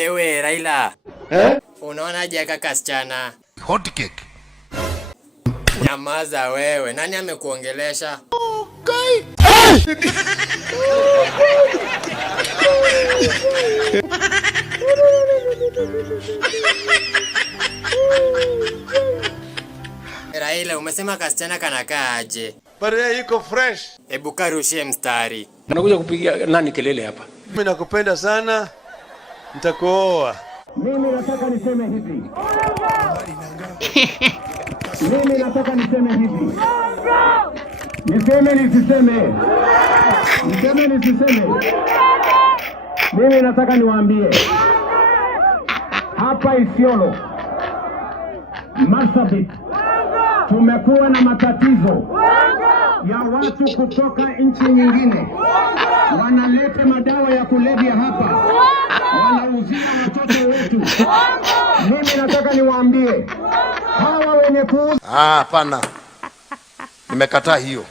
Wewe Raila, unaonaje kaka kasichana? Hot cake. Nyamaza wewe, nani amekuongelesha? Okay. Raila, umesema kasichana kanakaa aje? Bare iko fresh. Hebu karushie mstari. Unakuja kupigia nani kelele hapa? Mimi nakupenda sana. Nitakuoa. Mimi nataka niseme hivi. Mimi nataka niseme hivi. Niseme nisiseme. Niseme nisiseme. Mimi nataka niwaambie. Hapa Isiolo, Marsabit, tumekuwa na matatizo ya watu kutoka nchi nyingine wanaleta madawa ya kulevya hapa, wanauzia watoto wetu. Mimi nataka niwaambie hawa wenye kuuza. Hapana. Nimekataa hiyo.